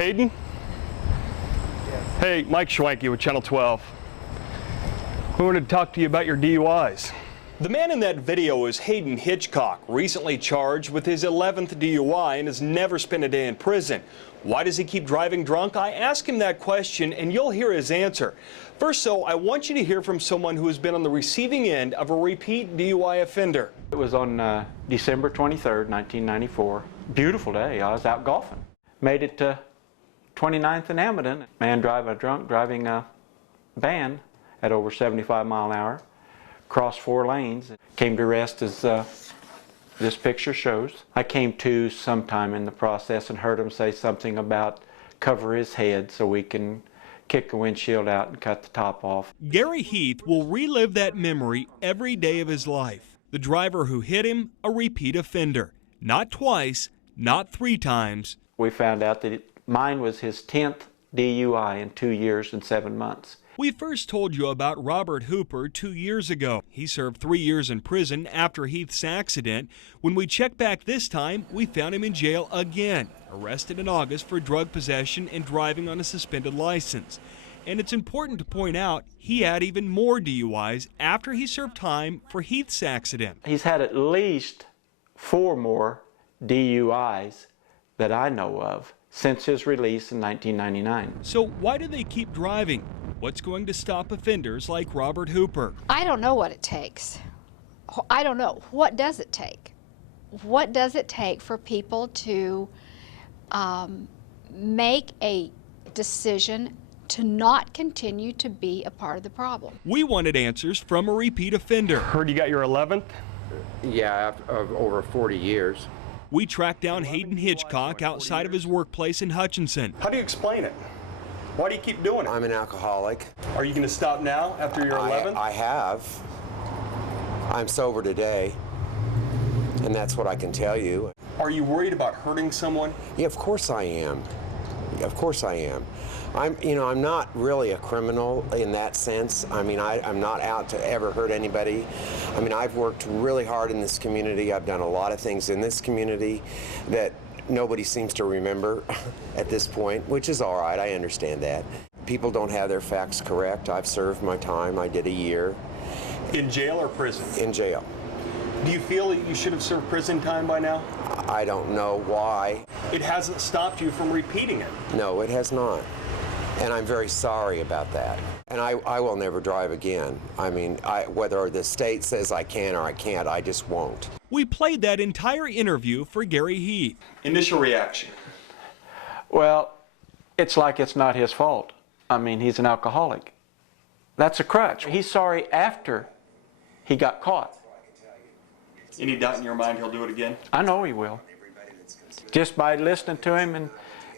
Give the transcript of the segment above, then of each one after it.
Hayden? Yes. Hey, Mike Schwanke with Channel 12. We wanted to talk to you about your DUIs. The man in that video is Hayden Hitchcock, recently charged with his 11th DUI and has never spent a day in prison. Why does he keep driving drunk? I ask him that question and you'll hear his answer. First, though, I want you to hear from someone who has been on the receiving end of a repeat DUI offender. It was on December 23rd, 1994. Beautiful day. I was out golfing. Made it to 29th and Hamilton. Man driving a van at over 75 mile an hour. Crossed 4 lanes. Came to rest as this picture shows. I came to sometime in the process and heard him say something about cover his head so we can kick the windshield out and cut the top off. Gary Heath will relive that memory every day of his life. The driver who hit him, a repeat offender. Not twice, not 3 times. We found out that mine was his 10th DUI in 2 years and 7 months. We first told you about Robert Hooper 2 years ago. He served 3 years in prison after Heath's accident. When we checked back this time, we found him in jail again, arrested in August for drug possession and driving on a suspended license. And it's important to point out he had even more DUIs after he served time for Heath's accident. He's had at least 4 more DUIs that I know of since his release in 1999. So why do they keep driving? What's going to stop offenders like Robert Hooper? I don't know what it takes. I don't know. What does it take? What does it take for people to make a decision to not continue to be a part of the problem? We wanted answers from a repeat offender. Heard you got your 11th? Yeah, over 40 years. We tracked down Hayden Hitchcock outside of his workplace in Hutchinson. How do you explain it? Why do you keep doing it? I'm an alcoholic. Are you going to stop now after your 11th? I have. I'm sober today, and that's what I can tell you. Are you worried about hurting someone? Yeah, of course I am. Of course I am. I'm not really a criminal in that sense. I mean, I'm not out to ever hurt anybody. I mean, I've worked really hard in this community. I've done a lot of things in this community that nobody seems to remember at this point, which is all right. I understand that. People don't have their facts correct. I've served my time. I did a year. In jail or prison? In jail. Do you feel that you should have served prison time by now? I don't know why. It hasn't stopped you from repeating it. No, it has not. And I'm very sorry about that. And I will never drive again. I mean, whether the state says I can or I can't, I just won't. We played that entire interview for Gary Heath. Initial reaction? Well, it's like it's not his fault. I mean, he's an alcoholic. That's a crutch. He's sorry after he got caught. Any doubt in your mind he'll do it again? I know he will. Just by listening to him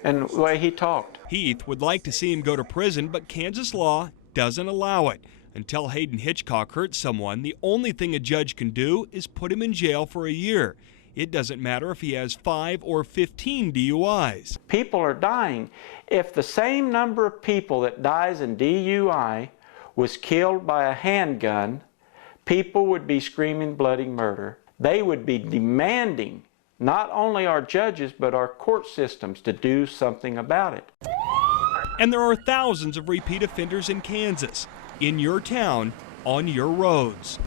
and the way he talked. Heath would like to see him go to prison, but Kansas law doesn't allow it. Until Hayden Hitchcock hurts someone, the only thing a judge can do is put him in jail for a year. It doesn't matter if he has 5 or 15 DUIs. People are dying. If the same number of people that dies in DUI was killed by a handgun, people would be screaming bloody murder. They would be demanding not only our judges, but our court systems to do something about it. And there are thousands of repeat offenders in Kansas, in your town, on your roads.